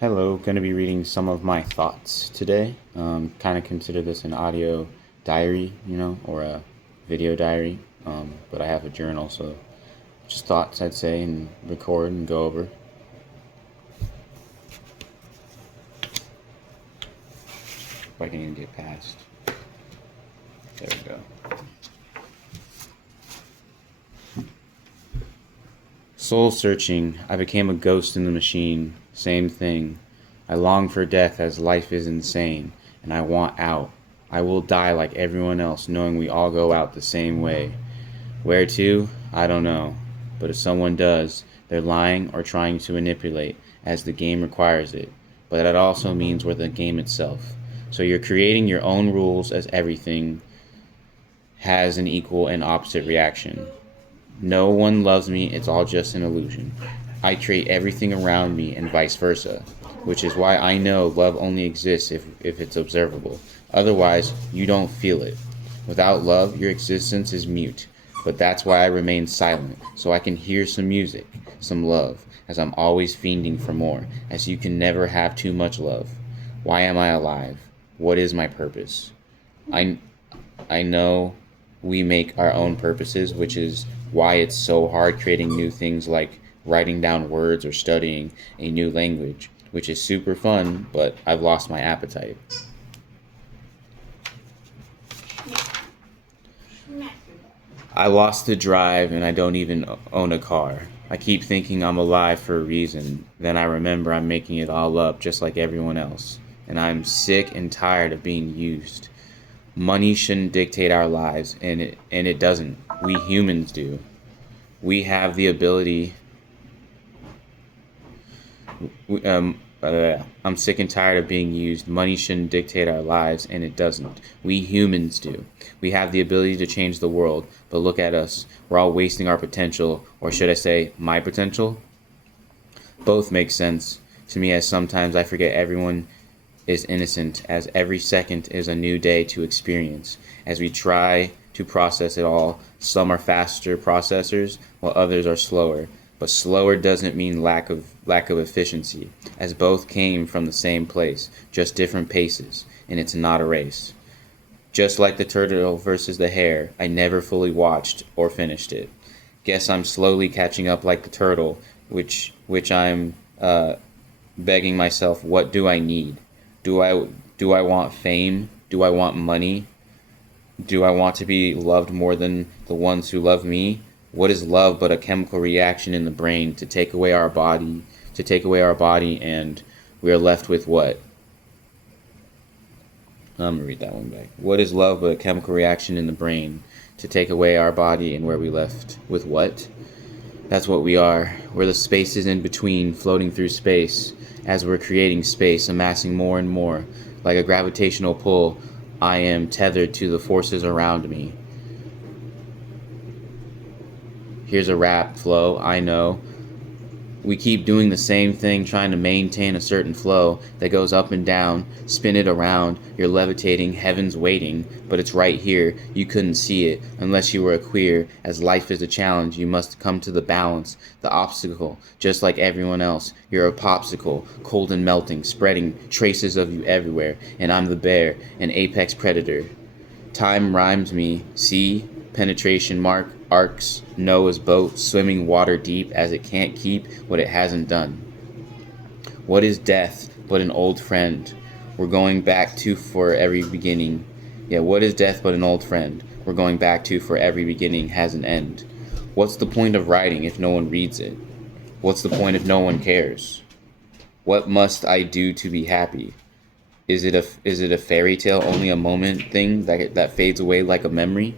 Hello, going to be reading some of my thoughts today. Kind of consider this an audio diary, or a video diary. But I have a journal, so just thoughts I'd say and record and go over. If I can even get past. There we go. Soul searching, I became a ghost in the machine. Same thing. I long for death as life is insane, and I want out. I will die like everyone else, knowing we all go out the same way. Where to? I don't know. But if someone does, they're lying or trying to manipulate, as the game requires it. But that also means we're the game itself. So you're creating your own rules as everything has an equal and opposite reaction. No one loves me, it's all just an illusion. I create everything around me and vice versa, which is why I know love only exists if it's observable. Otherwise, you don't feel it. Without love, your existence is mute. But that's why I remain silent, so I can hear some music, some love, as I'm always fiending for more, as you can never have too much love. Why am I alive? What is my purpose? I know we make our own purposes, which is why it's so hard creating new things like writing down words or studying a new language, which is super fun, but I've lost my appetite. I lost the drive and I don't even own a car. I keep thinking I'm alive for a reason, then I remember I'm making it all up just like everyone else, and I'm sick and tired of being used. Money shouldn't dictate our lives, and it doesn't. We humans do. We have the ability. I'm sick and tired of being used. Money shouldn't dictate our lives, and it doesn't. We humans do. We have the ability to change the world, but look at us. We're all wasting our potential, or should I say, my potential? Both make sense to me, as sometimes I forget everyone is innocent, as every second is a new day to experience. As we try to process it all, some are faster processors, while others are slower. But slower doesn't mean lack of efficiency, as both came from the same place, just different paces, and it's not a race. Just like the turtle versus the hare, I never fully watched or finished it. Guess I'm slowly catching up like the turtle, which I'm begging myself, what do I need? Do I want fame? Do I want money? Do I want to be loved more than the ones who love me? What is love but a chemical reaction in the brain to take away our body, and we are left with what? I'm gonna read that one back. What is love but a chemical reaction in the brain to take away our body, and where we left with what? That's what we are. We're the spaces in between, floating through space. As we're creating space, amassing more and more, like a gravitational pull, I am tethered to the forces around me. Here's a rap flow, I know. We keep doing the same thing, trying to maintain a certain flow that goes up and down, spin it around, you're levitating, heaven's waiting, but it's right here, you couldn't see it, unless you were a queer, as life is a challenge, you must come to the balance, the obstacle, just like everyone else, you're a popsicle, cold and melting, spreading traces of you everywhere, and I'm the bear, an apex predator. Time rhymes me, see, penetration mark, arcs, Noah's boat, swimming water deep as it can't keep what it hasn't done. What is death but an old friend? We're going back to for every beginning. Yeah, what is death but an old friend? We're going back to for every beginning has an end. What's the point of writing if no one reads it? What's the point if no one cares? What must I do to be happy? Is it a fairy tale, only a moment thing that fades away like a memory?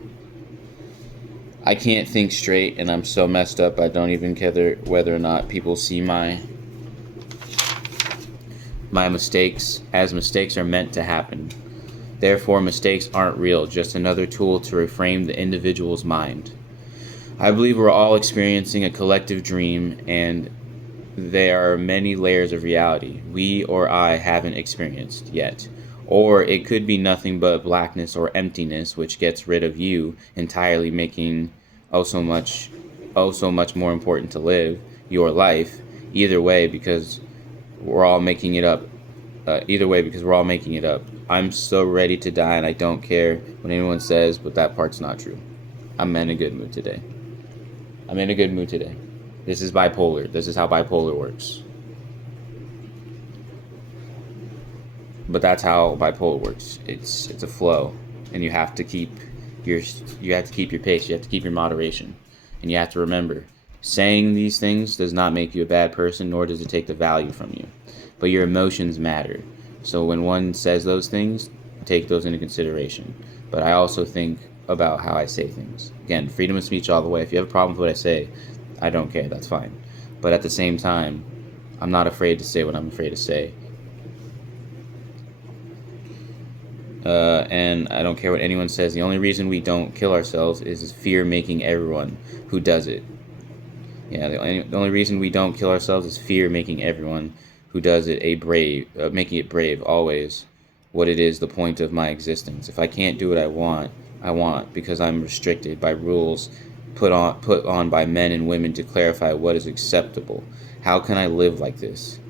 I can't think straight, and I'm so messed up I don't even care whether or not people see my mistakes, as mistakes are meant to happen. Therefore, mistakes aren't real, just another tool to reframe the individual's mind. I believe we're all experiencing a collective dream, and there are many layers of reality we or I haven't experienced yet. Or it could be nothing but blackness or emptiness, which gets rid of you entirely, making so much more important to live your life. Either way, because we're all making it up. Either way, because we're all making it up. I'm so ready to die, and I don't care what anyone says, but that part's not true. I'm in a good mood today. I'm in a good mood today. This is bipolar. This is how bipolar works. But that's how bipolar works. It's a flow, and you have to keep your pace. You have to keep your moderation, and you have to remember, saying these things does not make you a bad person, nor does it take the value from you. But your emotions matter. So when one says those things, take those into consideration. But I also think about how I say things. Again, freedom of speech all the way. If you have a problem with what I say, I don't care. That's fine. But at the same time, I'm not afraid to say what I'm afraid to say. And I don't care what anyone says. The only reason we don't kill ourselves is fear making everyone who does it. Yeah, the only reason we don't kill ourselves is fear making everyone who does it making it brave always. What it is, the point of my existence. If I can't do what I want because I'm restricted by rules put on by men and women to clarify what is acceptable. How can I live like this?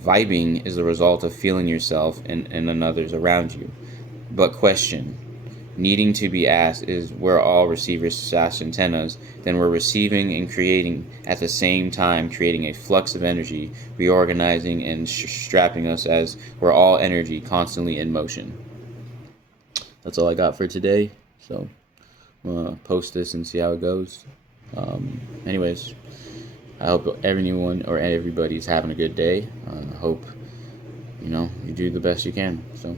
Vibing is the result of feeling yourself and others around you. But question, needing to be asked, is where all receivers slash antennas, then we're receiving and creating at the same time, creating a flux of energy, reorganizing and strapping us as we're all energy constantly in motion. That's all I got for today. So I'm going to post this and see how it goes. Anyways, I hope everyone or everybody's having a good day. I hope, you do the best you can. So,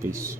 peace.